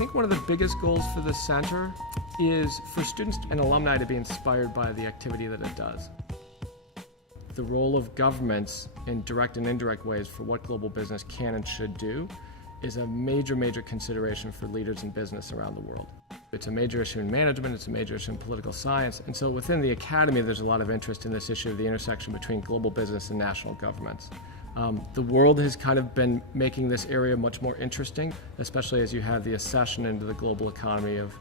think one of the biggest goals for the center is for students and alumni to be inspired by the activity that it does. The role of governments in direct and indirect ways for what global business can and should do is a major, major consideration for leaders in business around the world. It's a major issue in management, it's a major issue in political science, and so within the academy there's a lot of interest in this issue of the intersection between global business and national governments. The world has kind of been making this area much more interesting, especially as you have the accession into the global economy of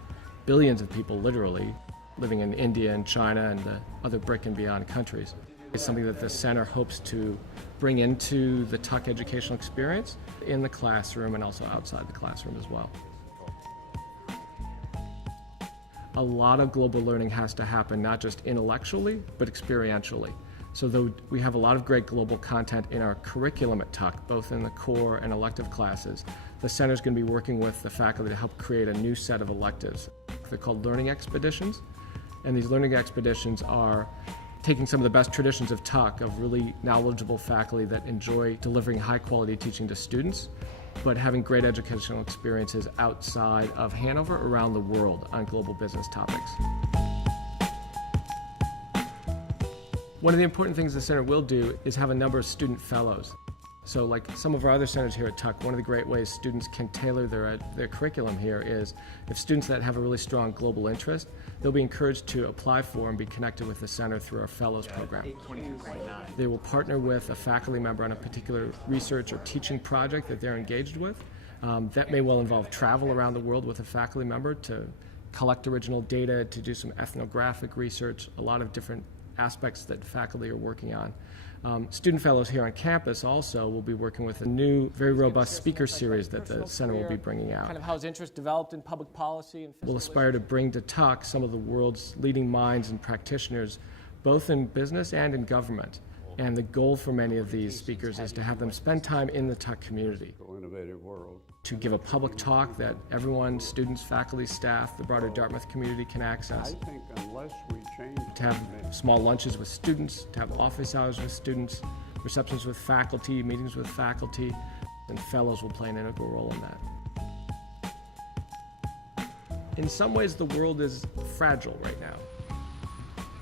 billions of people literally living in India and China and the other BRIC and beyond countries. It's something that the center hopes to bring into the Tuck educational experience in the classroom and also outside the classroom as well. A lot of global learning has to happen not just intellectually, but experientially. So though we have a lot of great global content in our curriculum at Tuck, both in the core and elective classes, the center is going to be working with the faculty to help create a new set of electives. They're called learning expeditions, and these learning expeditions are taking some of the best traditions of Tuck, of really knowledgeable faculty that enjoy delivering high-quality teaching to students, but having great educational experiences outside of Hanover, around the world on global business topics. One of the important things the center will do is have a number of student fellows. So like some of our other centers here at Tuck, one of the great ways students can tailor their curriculum here is if students that have a really strong global interest, they'll be encouraged to apply for and be connected with the center through our fellows program. They will partner with a faculty member on a particular research or teaching project that they're engaged with. That may well involve travel around the world with a faculty member to collect original data, to do some ethnographic research, a lot of different aspects that faculty are working on. Student fellows here on campus also will be working with a new, very robust speaker series that the center will be bringing out. Kind of how has interest developed in public policy and we'll aspire to bring to Tuck some of the world's leading minds and practitioners, both in business and in government. And the goal for many of these speakers is to have them spend time in the Tuck community, to give a public talk that everyone, students, faculty, staff, the broader Dartmouth community can access, to have small lunches with students, to have office hours with students, receptions with faculty, meetings with faculty, and fellows will play an integral role in that. In some ways, the world is fragile right now.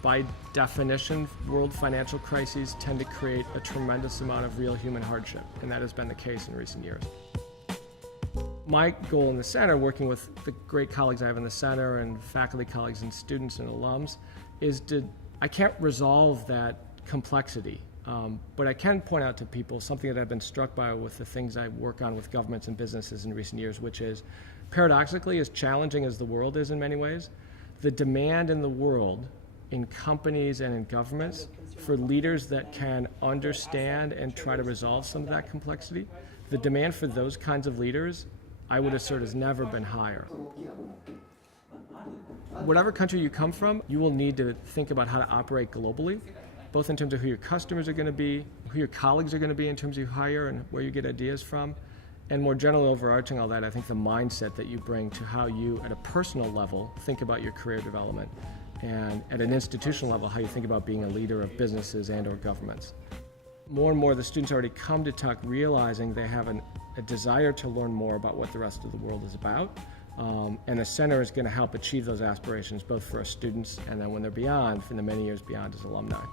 By definition, world financial crises tend to create a tremendous amount of real human hardship, and that has been the case in recent years. My goal in the center, working with the great colleagues I have in the center and faculty colleagues and students and alums, is I can't resolve that complexity, but I can point out to people something that I've been struck by with the things I work on with governments and businesses in recent years, which is, paradoxically, as challenging as the world is in many ways, the demand in the world, in companies and in governments, for leaders that can understand and try to resolve some of that complexity, the demand for those kinds of leaders, I would assert, has never been higher. Whatever country you come from, you will need to think about how to operate globally, both in terms of who your customers are going to be, who your colleagues are going to be in terms of who you hire and where you get ideas from, and more generally overarching all that, I think the mindset that you bring to how you, at a personal level, think about your career development, and at an institutional level, how you think about being a leader of businesses and or governments. More and more, the students already come to Tuck realizing they have a desire to learn more about what the rest of the world is about, and the center is going to help achieve those aspirations, both for our students and then when they're beyond, for the many years beyond as alumni.